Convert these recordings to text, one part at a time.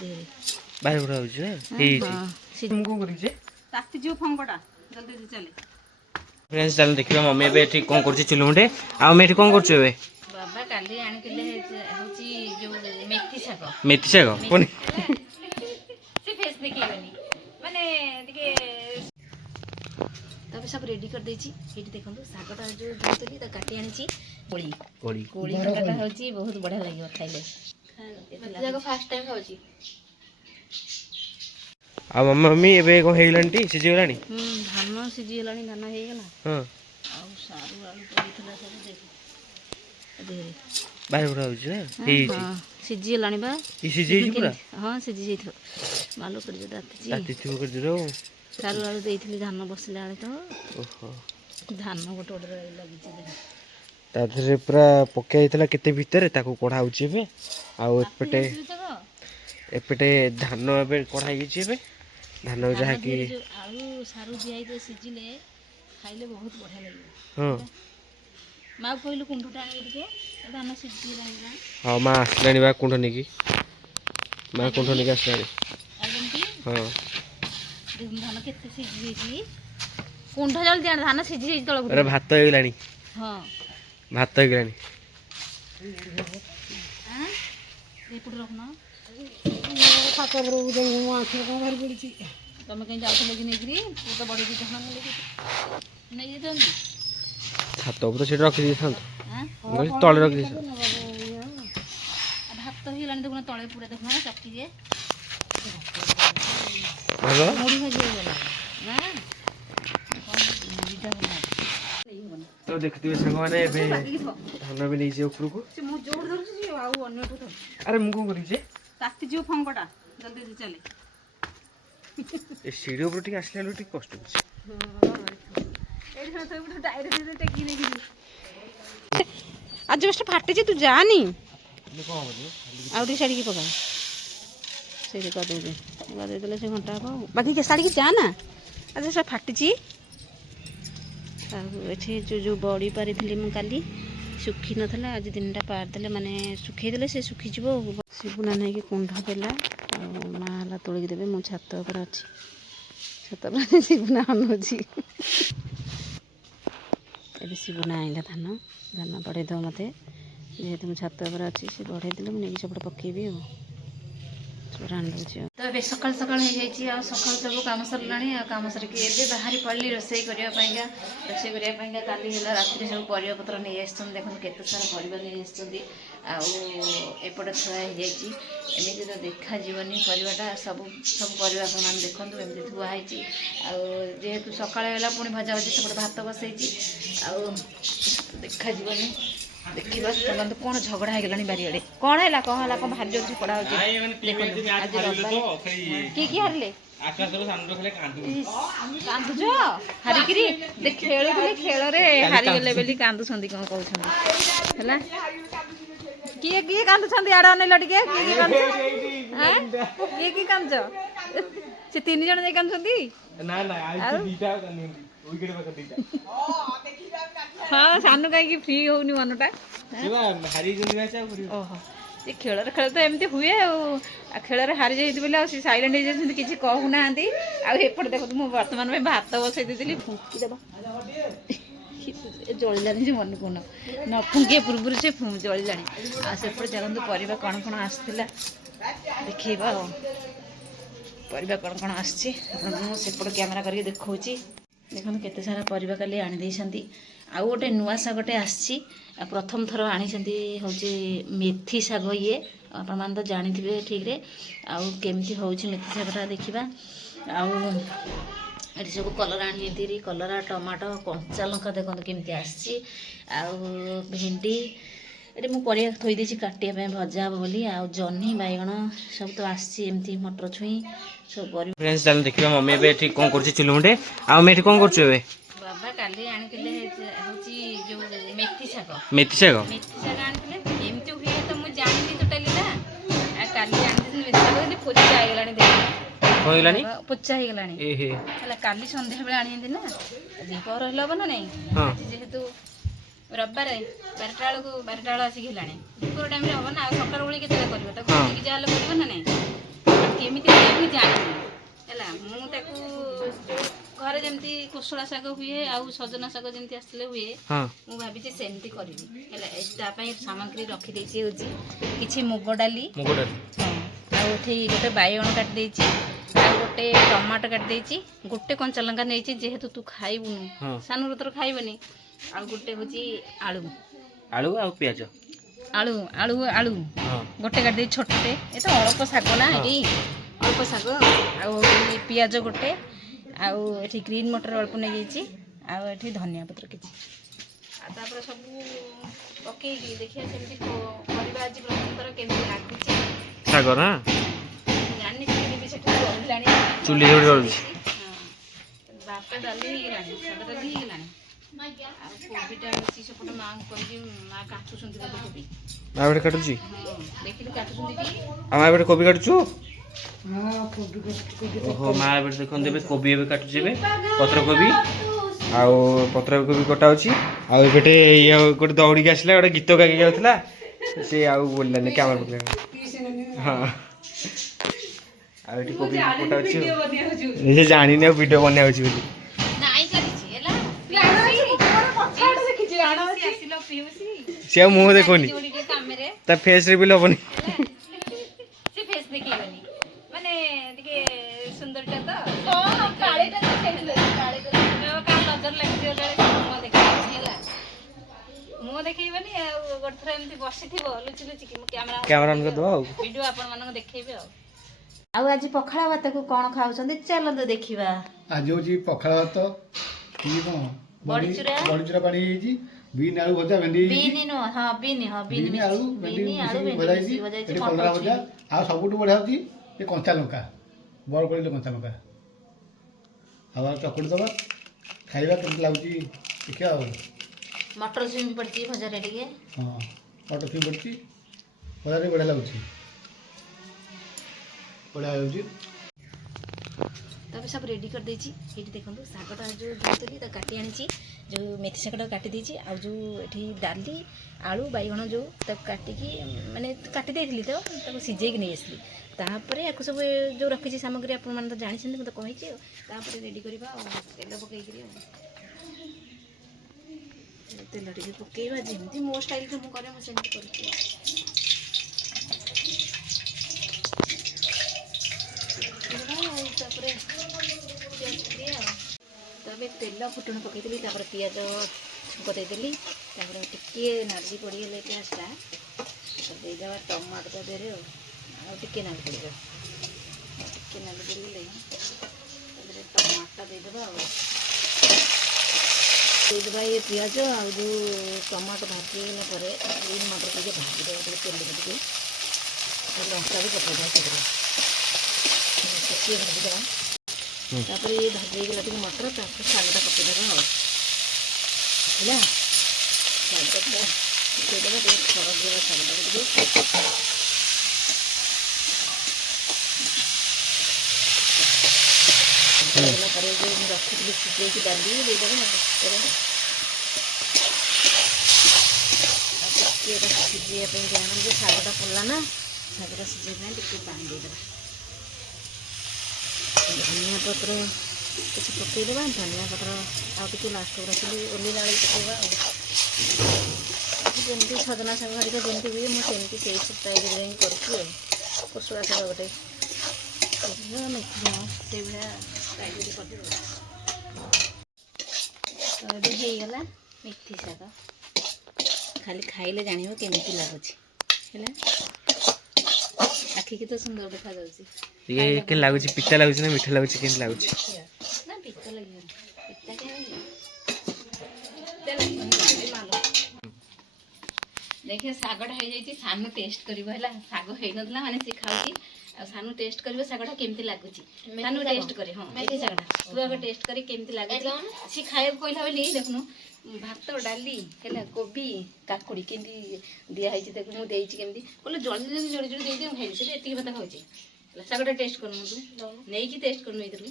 बाहर बड़ा हो जे हे छी तुमको करी जे ताकि जो फंगडा जल्दी से चले फ्रेंड्स चल देखिबा मम्मी एबे ठीक कोन करछि चुलुंडे आ मेठी कोन करछु एबे बाबा काली आनी केले होची जो मेथी शाग कोन से फेस देखिबनी माने दिके तब सब रेडी कर देछि एठी देखंतु सागटा जो जोतली त काटी आनी छी कोली कोली कोली काटा होची बहुत बढ़िया लागियो खाइले जाको फर्स्ट टाइम खाउची आ मम्मी एबे को हेइलंटी सिजी गलानी धान सिजी गलानी धान हे गला हां आ सारू आलू पडिथला सब देख बाहर बड़ा हो जे हे छी सिजी गलानी बा ई सिजी छी पूरा हां सिजी जइथो मालो कर जे दाती ताती थु कर जरो सारू आलू देइथली धान बसले आले तो ओहो धान गोटे गोटे लागि छी देख ता धरे पूरा पके आइतला केते भीतर ताको कोढा होची बे आ एपटे धान एबे कोढा ही छी बे धान जहा कि आलू सारू दियाई दे सिजिले खाइले बहुत बढ़िया लागियो हां मा कहलु कुंडुटा आनी दिके धान सिजी लागिला हां मा आसलानी बा कुंड नेकी मा कुंड नेकी आसलानी आगंती हां धान केते सिजी छी कुंड जल जान धान सिजी छी तळ अरे भात हो गेलानी हां भात हो गेलानी हां एपुड रखना खाकर उधर हुआ आंखें को भर पड़ी थी तमे कहीं जात लगी नेगरी तू तो बड़ी दिखना लेके नहीं जे छात ऊपर सेट रखि दी थांत हां गली तळे रखि दी भात तो हिलानी देखना तळे पूरा देखना चक्की जे हेलो मुड़ी भाजी हो गेला ना बिटा बना नहीं बना तो देखते संग माने बे धान भी नहीं जे ऊपर को से मु जोड़ धरु छी आउ अन्य को धर अरे मु को करी जे ताकि जो फंगडा जल्दी से चले ए सीढ़ी ऊपर ठीक आसले लो ठीक कष्ट एडी तो उठ डायरेक्ट से टेकी नहीं गिरी आज जस्ट फाटी छी तू जानी ने को हो आउडी साड़ी की पका से कर दे देले से घंटा हो बाकी के साड़ी की जा ना आज से फाटी छी एठी जो बड़ी पारी फिल्म में काली सुखी नथला आज दिनटा पार देले माने सुखै देले से सुखी जीवो सिबुना नहीं कि कुंड देला माँ हला तोड़ देवे मो छात पर अच्छी छात पर सिबुना अनुची ए सिबुना आइला धान धान बढ़े दो मत जेहेतु मुझे छात पर अच्छी से बढ़े देले मुझे सेपटे पकेबी रांधुची तो ए सकाल सकाल हो जाइए आ सकाल सब काम सरला काम सरिकी ए बाहरी पड़ी रोषे करने रोषे करने काली राति सब परिया पत्र नहीं आस देखो केते सारा परिवा नहीं आसपटे थुआ एमती तो देखा जीवनी परिवाटा सब सब परिवा मान देखो एमती थुआई जेहेतु सकाल पुणी भजा भजी सेपटे भात बसई देखा जीवनी देखा चलते कौन झगड़ा हो गलानी बारियाड़े कौन है कौन भारी जोर झगड़ा हो आज रविवार किए हारे कांदुच हारिकी खेलुले खेल हारीगले बोली कांदुंट कौन कहते किए किए कांदुंट आड़ अनेल टे किए किए कांदुच से 3 जन जाई कांदुंट हाँ सानू कहीं फ्री होनी मनटा ओहो ये खेल खेल तो एमती हुए खेल हारी जाती बोले सैलेंट हो जाती किसी कहूना आपटे देखो मुझे बर्तमान में भात बसई देती फुंकी देव जलिलानी से मन कौन न फुंकिया पूर्व से जलिलानी आसपटे चलते परिवा कौन कौन आसला देखा परिवा कौन कौन आसपट कैमेरा करके देखा देखो केते सारा परिवा काली आनी देइछंती आ गोटे नुआ सागटे आसी प्रथम थर आनी हूँ मेथी साग ये आप तो जानी ठीक रे आउ केमती हूँ मेथी सागटा देखा आउ सब कलर आनी कलरा टमाटो कंचा लंका देखो केमती आसी भिंडी ये मुझे थोई देसी काटिया भजा हे बोली आ जह्नी बैगण सब तो आसती मटर छुई सब फ्रेंड्स चल देखिबा मम्मी एबे ठीक कोन करछि चुलुंडे आ मेठी कोन करछु एबे बाबा काली आनी केले होची जो मेथी साग आनी एमती हुए तो मु जानि टोटली ना आ काली आनी मेथी साग पोचा आइ गलानी देख कोन गलानी पोचा आइ गलानी ए हे हला काली संध्या बेला आनी ना दीपर रहलो बना नहीं हां जेहेतु रविवार 12टा आसिक हेलानी दीपर टाइम रे हो ना सकाळ बेले केते करबो त कोन कि जाले करबो ना नहीं ଯେମିତି କୋଶଳା ଶାଗ ହୁଏ ଆଉ ସଜନା ଶାଗ ଯେମିତି ଆସିଲେ ହୁଏ ହଁ ମୁଁ ଭାବିଛି ସେମିତି କରିବି ହେଲା। ତା ପାଇଁ ସାମଗ୍ରୀ ରଖିଦେଇଛି ହେଉଛି କିଛି ମୁଗ ଡାଲି, ମୁଗ ଡାଲି, ଆଉ ଏଠି ଗୋଟେ ବାଇଗଣ କାଟିଦେଇଛି, ଆଉ ଗୋଟେ ଟମାଟୋ କାଟିଦେଇଛି, ଗୋଟେ କଞ୍ଚା ଲଙ୍କା ନେଇଛି ଯେହେତୁ ତୁ ଖାଇବୁନି ହଁ ସାନରୁ ତୋର ଖାଇବନି, ଆଉ ଗୋଟେ ହେଉଛି ଆଳୁ ଆଳୁ ଆଉ ପିଆଜ, ଆଳୁ ଆଳୁ ଆଳୁ ହଁ ଗୋଟେ କାଟିଦେଇଛି ଛୋଟଟେ। ଏ ତ ଅଳ୍ପ ଶାଗ ନା ଏଠି ଅଳ୍ପ ଶାଗ, ଆଉ ପିଆଜ ଗୋଟେ, ଆଉ ଏଠି ଗ୍ରୀନ୍ ମଟର ଅଳ୍ପ ନେଇଯାଇଛି, ଆଉ ଏଠି ଧନିଆ ପତ୍ର କିଛି। ଆଉ ତାପରେ ସବୁ ପକେଇକି ଦେଖିବା କେମିତି କରିବା ଆଜି ପ୍ରଥମ ଥର କେମିତି ଲାଗୁଛି। ଶାଗ ନା ଜାଣିନି ଚୁଲି ବି ସେଠି ରହିଲାଣି, ଚୁଲି ଯୋଉଠି ଜଳୁଛି। ଭାତ ଡାଲି ହେଇଗଲାଣି, ସାଧା ଡାଲି ହେଇଗଲାଣି, ଆଉ କୋବିଟା ଅଛି ସେପଟେ ମାଆଙ୍କୁ କହିକି ମାଆ କାଟୁଛନ୍ତି ବୋଧେ କୋବି। ମା ଏପଟେ କାଟୁଛି, ହଁ ଦେଖିଲୁ କାଟୁଛନ୍ତି କି? ଆଉ ମା ଏପଟେ କୋବି କାଟୁଛୁ। ହଁ କୋବି କୋବି ଓହୋ ମା ଏବେ ଦେଖନ୍ତୁ ଏବେ କୋବି ଏବେ କାଟୁଛି, ଏବେ ପତ୍ରକୋବି ଆଉ ପତ୍ରକୋବି କଟା ହେଉଛି। ଆଉ ଏପଟେ ଇଏ ଗୋଟେ ଦୌଡ଼ିକି ଆସିଲା, ଗୋଟେ ଗୀତ ଗାଇକି ଯାଉଥିଲା, ସେ ଆଉ ବୋଲିଲାନି କ୍ୟାମେରା ପକେଇଲା। ହଁ ଆଉ ଏଠି କୋବି କଟା ହେଉଛି, ସେ ଜାଣିନି ଆଉ ଭିଡ଼ିଓ ବନିଆ ହେଉଛି ବୋଲି। ନାଇଁ ଚାଲିଛି ହେଲା ଆସିଲ ପିଉସି ସେ ଆଉ ମୁହଁ ଦେଖୁନି, ଟିକେ କାମରେ ତା ଫେସ୍ ରିଭିଲ୍ ହବନି। ସେ ଫେସ୍ ଦେଖେଇବନି, ମାନେ ଟିକେ ସୁନ୍ଦରଟା ତ କାଳିଟା ଦେଖେଇଥିଲେ, କାହା ନଜର ଲାଗିଯିବ କାଳେ ମୁହଁ ଦେଖେଇବନି ହେଲା, ମୁହଁ ଦେଖେଇବନି। ଆଉ ଗୋଟେ ଥର ଏମିତି ବସିଥିବ ଲୁଚି ଲୁଚିକି ମୁଁ କ୍ୟାମେରା ଅନ୍ କରିଦେବା ଆଉ। ଭିଡ଼ିଓ ଆପଣମାନଙ୍କୁ ଦେଖେଇବି ଆଉ। ଆଉ ଆଜି ପଖାଳ ଭାତକୁ କଣ ଖାଉଛନ୍ତି ଚାଲନ୍ତୁ ଦେଖିବା। ଆଜି ହେଉଛି ପଖାଳ ଭାତ, ଇଏ କ'ଣ ବଡ଼ିଚୁରା, ବଡ଼ିଚୁରା ପାଣି ହେଇଯାଇଛି, ବିନ୍ ଆଳୁ ଭଜା, ଭେଣ୍ଡି ହେଇଯାଇଛି, ବିନି ନୁହଁ, ହଁ ବିନି, ହଁ ବିନ୍ ଆଳୁ ଭେଣ୍ଡି ଭେଣ୍ଡି ଭଜା ହେଇଛି, ମିଶିକି ଭଜା ହେଇଛି, ଏଠି ମଟର କଲରା ଭଜା, ଛୁଇଁ। ଆଉ ସବୁଠୁ ବଢ଼ିଆ ହେଉଛି ଏ କଞ୍ଚା ଲଙ୍କା, ବଡ଼ କରିଲେ କଞ୍ଚା ଲଙ୍କା, ଆଉ ଚକୁଡ଼ି ଦେବା ଖାଇବା କେମିତି ଲାଗୁଛି ଦେଖିବା ଆଉ। ମଟର ଛୁଇଁ ବି ପଡ଼ିଛି ଭଜାରେ ଟିକେ। ହଁ ମଟର ଛୁଇଁ ପଡ଼ିଛି, ଭଜାରେ ବଢ଼ିଆ ଲାଗୁଛି, ବଢ଼ିଆ ହେଉଛି। ତାପରେ ସବୁ ରେଡ଼ି କରିଦେଇଛି। ଏଇଠି ଦେଖନ୍ତୁ ଶାଗଟା ଯେଉଁ ଧୋଇଥିଲି ତାକୁ କାଟି ଆଣିଛି, ଯେଉଁ ମେଥି ଶାଗଟାକୁ କାଟି ଦେଇଛି, ଆଉ ଯେଉଁ ଏଠି ଡାଲି ଆଳୁ ବାଇଗଣ ଯେଉଁ ତାକୁ କାଟିକି ମାନେ କାଟି ଦେଇଥିଲି ତ ତାକୁ ସିଝେଇକି ନେଇ ଆସିଲି। ତାପରେ ୟାକୁ ସବୁ ଯେଉଁ ରଖିଛି ସାମଗ୍ରୀ ଆପଣମାନେ ତ ଜାଣିଛନ୍ତି, ମୁଁ ତ କହିଛି ଆଉ। ତାପରେ ରେଡ଼ି କରିବା ଆଉ ତେଲ ପକେଇକିରି ଆଉ ତେଲ ଟିକେ ପକେଇବା, ଯେମିତି ମୋ ଷ୍ଟାଇଲ୍ରେ ମୁଁ କରେ ମୁଁ ସେମିତି କରୁଛି। ତାପରେ ତାପରେ ତେଲ ଫୁଟଣ ପକେଇଦେଲି, ତାପରେ ପିଆଜ ଛୁଙ୍କ ଦେଇଦେଲି, ତାପରେ ଟିକେ ନାଲି ପଡ଼ିଗଲେ ପିଆଜଟା ଦେଇଦେବା ଟମାଟୋ ତା ଦେହରେ, ଆଉ ଟିକେ ନାଲି ପଡ଼ିବ, ଟିକେ ନାଲି ପଡ଼ିଗଲେ ତାପରେ ଟମାଟୋ ଦେଇଦେବା ଆଉ ଦେଇଦେବା ଇଏ ପିଆଜ ଆଉ ଯେଉଁ ଟମାଟୋ ଭାଜି ହେଇଗଲା ପରେ ଗ୍ରୀନ୍ ମଟର ଟିକେ ଭାଜିଦେବା ଟିକେ ତେଲରେ, ଟିକେ ଲଙ୍କା ବି ପକାଇଦେବା ସେଥିରେ ଟିକେ ଭାଜିଦେବା। ତାପରେ ये भाजी ହେଇଗଲା ଟିକେ ମଟର, ତାପରେ ଶାଗଟା ପକେଇଦେବା ଆଉ ହେଲା। ଶାଗଟା ପକେଇଦେବା, ଟିକେ ଖରକ ଦେବା ଶାଗଟାକୁ ଟିକେ। ହେଇଗଲା ପରେ ଯେଉଁ ମୁଁ ରଖିଥିଲି ସିଝେଇକି ଡାଲି ଦେଇଦେବା ଆଉ ଟିକେ ସିଝେଇବା ପାଇଁ ଜାଣନ୍ତୁ ଶାଗଟା ପଡ଼ିଲା ନା, ଶାଗଟା ସିଝେଇବା ପାଇଁ ଟିକେ ପାଣି ଦେଇଦେବା। ଧନିଆ ପତ୍ର କିଛି ପକେଇଦେବା, ଧନିଆ ପତ୍ର ଆଉ ଟିକେ ଲାଷ୍ଟକୁ ରଖିଲି ଓହ୍ଲେଇଲା ବେଳେ ପକେଇବା ଆଉ। ଯେମିତି ସଜନା ଶାଗ ହରିକା ଯେମିତି ହୁଏ ମୁଁ ସେମିତି ସେଇ ଷ୍ଟାଇଲ୍ରେ ହିଁ କରୁଛି ଆଉ। କୋଶଳା ଶାଗ ଗୋଟେ ମେଥି ସେଇଭଳିଆ ଷ୍ଟାଇଲ୍ରେ କରିଦେବ। ତ ଏବେ ହେଇଗଲା ମେଥି ଶାଗ, ଖାଲି ଖାଇଲେ ଜାଣିବ କେମିତି ଲାଗୁଛି ହେଲା। ଆଖିକି ତ ସୁନ୍ଦର ଦେଖାଯାଉଛି। ଟିକେ କେମିତି ଲାଗୁଛି, ପିତା ଲାଗୁଛି ନା ମିଠା ଲାଗୁଛି, କେମିତି ଲାଗୁଛି? ନା ପିତା ଲାଗିବନି, ପିତା କାହିଁ ଦେଖିବା ଶାଗଟା ହେଇଯାଇଛି, ସାନୁ ଟେଷ୍ଟ କରିବ ହେଲା। ଶାଗ ହେଇନଥିଲା ମାନେ ସେ ଖାଉଛି, ଆଉ ସାନୁ ଟେଷ୍ଟ କରିବ ଶାଗଟା କେମିତି ଲାଗୁଛି। ସାନୁ ଟେଷ୍ଟ କରେ, ହଁ ମେଥି ଶାଗଟା ତୁ ଆଗ ଟେଷ୍ଟ କରି କେମିତି ଲାଗୁଛି। ସେ ଖାଇବାକୁ କହିଲା ବୋଲି ଦେଖୁନୁ ଭାତ ଡାଲି ହେଲା, କୋବି କାକୁଡ଼ି କେମିତି ଦିଆହେଇଛି ତାକୁ ମୁଁ ଦେଇଛି, କେମିତି କହିଲେ ଜଲ୍ଦି ଜଲ୍ଦି ଯୋଡ଼ି ଯୋଡ଼ି ଦେଇଦିଏ ମୁଁ ଖାଇଲି। ସେ ଏତିକି ଭାତ ଖାଉଛି, ଶାଗଟା ଟେଷ୍ଟ କରୁନୁ ତୁ, ନେଇକି ଟେଷ୍ଟ କରୁନୁ ଏଇଥିରୁ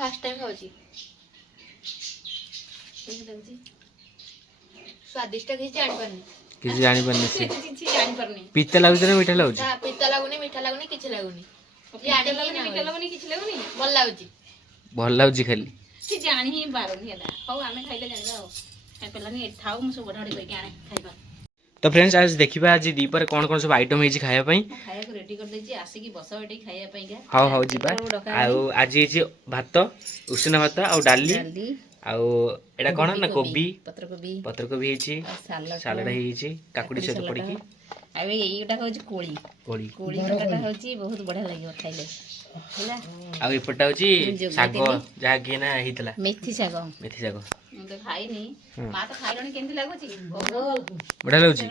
ଫାଷ୍ଟ ଟାଇମ୍ ଖାଉଛି। କେମିତି ଲାଗୁଛି? ସ୍ୱାଦିଷ୍ଟ କିଛି ଜାଣିପାରୁନି, କିଛି ଜାଣିପାରୁନି, ସେ କିଛି ଜାଣିପାରୁନି। ପିତା ଲାଗୁଛି ନା ମିଠା ଲାଗୁଛି? ପିତା ଲାଗୁନି, ମିଠା ଲାଗୁନି, କିଛି ଲାଗୁନି। ମିଠା ଲାଗୁନି, କିଛି ଲାଗୁନି, ଭଲ ଲାଗୁଛି। ଭଲ ଲାଗୁଛି ଖାଲି। ସେ ଜାଣି ହିଁ ପାରୁନି ହେଲା। ହଉ ଆମେ ଖାଇଲେ ଜାଣିବା ଆଉ ଖାଇପାରିଲାନି ଏଠି ଥାଉ ମୁଁ ସବୁ ବଢ଼ାବଢ଼ି କରିକି ଆଣେ ଖାଇବା। ତ ଫ୍ରେଣ୍ଡସ୍ ଆଜି ଦେଖିବା ଆଜି ଦ୍ୱିପହରେ କ'ଣ କ'ଣ ସବୁ ଆଇଟମ୍ ହେଇଛି ଖାଇବା ପାଇଁ। ମୁଁ ଖାଇବାକୁ ରେଡି କରିଦେଇଛି ଆସିକି ବସ ଏଠି ଖାଇବା ପାଇଁକା। ହଉ ଯିବା। ଆଉ ଆଜି ହେଇଛି ଭାତ, ଉଷୁନା ଭାତ ଆଉ ଡାଲି ଡାଲି ଆଉ ଏଇଟା କ'ଣ ନା କୋବି ପତ୍ରକୋବି ହେଇଛି, ସାଲାଡ଼ ହେଇଛି କାକୁଡ଼ି ସହିତ ପଡ଼ିକି। ଆଉ ଏଇଟା ହଉଛି କୋଳି ତରକାରୀଟା ହଉଛି ବହୁତ ବଢିଆ ଲାଗିବ ଖାଇଲେ ହେଲା। ଆଉ ଏପଟଟା ହଉଛି ଶାଗ ଯାହାକି ନା ହେଇଥିଲା ମେଥି ଶାଗ। ମୁଁ ତ ଖାଇନି। ମା ତ ଖାଇଲଣି କେମିତି ଲାଗୁଛି? ବଢ଼ିଆ ଲାଗୁଛି।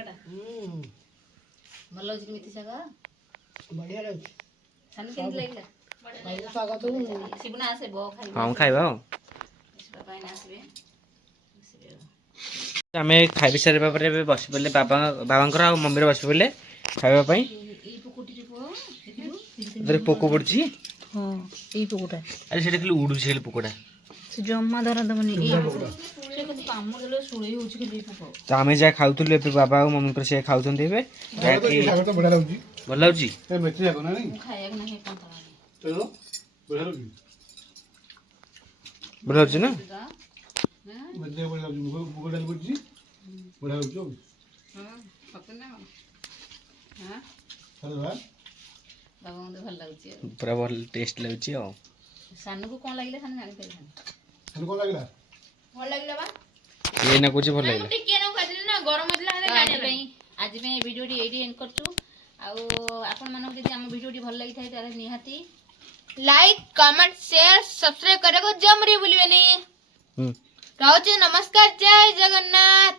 ଭଲ ଲାଗୁଛି ମେଥି ଶାଗ। ବଢିଆ ଲାଗୁଛି। ସାନୁ କେମିତି ଲାଗିଲା? ସ୍ୱାଗତ। ଶିବୁନା ଆସେ ବ ଖାଇବା। ହଁ ଖାଇବା ଆଉ। ପାଇଁ ଆସିବେ। ଆମେ ଖାଇବି ସାରିବା ପରେ ଏବେ ବସି ପଡ଼ିଲେ ବାବାଙ୍କର ଆଉ ମମିର ବସି ପଡ଼ିଲେ ଖାଇବା ପାଇଁ। ଏଇ ପୋକଟିରେ ପୁଅ ଏଥିରେ ପୋକ ପଡୁଛି। ହଁ ଏଇ ପୋକଟା। ଆରେ ସେଟା ଖାଲି ଉଡୁଛି ଖାଲି ପୋକଟା। ସେ ଜମା ଧରା ଦବନି। ଏଇ ପୋକ ସେ କିନ୍ତୁ କାମୁଡ଼ିଲେ ଶୁଳେଇ ହଉଛି ଖାଲି ପୋକ। ତ ଆମେ ଯାହା ଖାଉଥିଲୁ ଏବେ ବାବା ଆଉ ମମିଙ୍କର ସେ ଖାଉଛନ୍ତି ଏବେ। ଯାହାକି ଶାଗ ତ ବଢ଼ିଆ ଲାଗୁଛି। ଭଲ ଲାଗୁଛି। ଏ ମେଥି ଶାଗ ନା ନାଇଁ? ମୁଁ ଖାଇବାକୁ ନାହିଁ କଣ ତେଲ ବଢ଼ିଆ ଲାଗୁଛି। ଭଲ ଲାଗୁଛି ନା? ମେଥି ଶାଗ ବଢ଼ିଆ ଲାଗୁଛି। ମୁଗ ଡାଲି ପଡ଼ିଛି ବଢ଼ିଆ ଲାଗୁଛି ଆଉ। ବାବା ମତେ ଭଲ ଲାଗୁଛି ଆଉ। ପୁରା ଭଲ ଟେଷ୍ଟ ଲାଗୁଛି ଆଉ। ସାନକୁ କଣ ଲାଗିଲା ସାନୁ ଜାଣିପାରିଲାନି। ତେଲ କ'ଣ ଲାଗିଲା? ଭଲ ଲାଗିଲା ବା। ଏଇନା କହୁଛି ଭଲ ଲାଗିଲା। ଟିକେ ନାକୁ ଖାଇଥିଲି ନା ଗରମ ହେଇଥିଲା। ଆଜି ପାଇଁ ଭିଡ଼ିଓଟି ଏଇଠି ଏଣ୍ଡ କରୁଛୁ। ଆଉ ଆପଣମାନଙ୍କୁ ଯଦି ଆମ ଭିଡ଼ିଓଟି ଭଲ ଲାଗିଥାଏ ତାହେଲେ ନିହାତି ଲାଇକ୍ କମେଣ୍ଟ ସେୟାର ସବସ୍କ୍ରାଇବ କରିବାକୁ ଜମାରେ ଭୁଲିବେନି। ରହୁଛି ନମସ୍କାର ଜୟ ଜଗନ୍ନାଥ।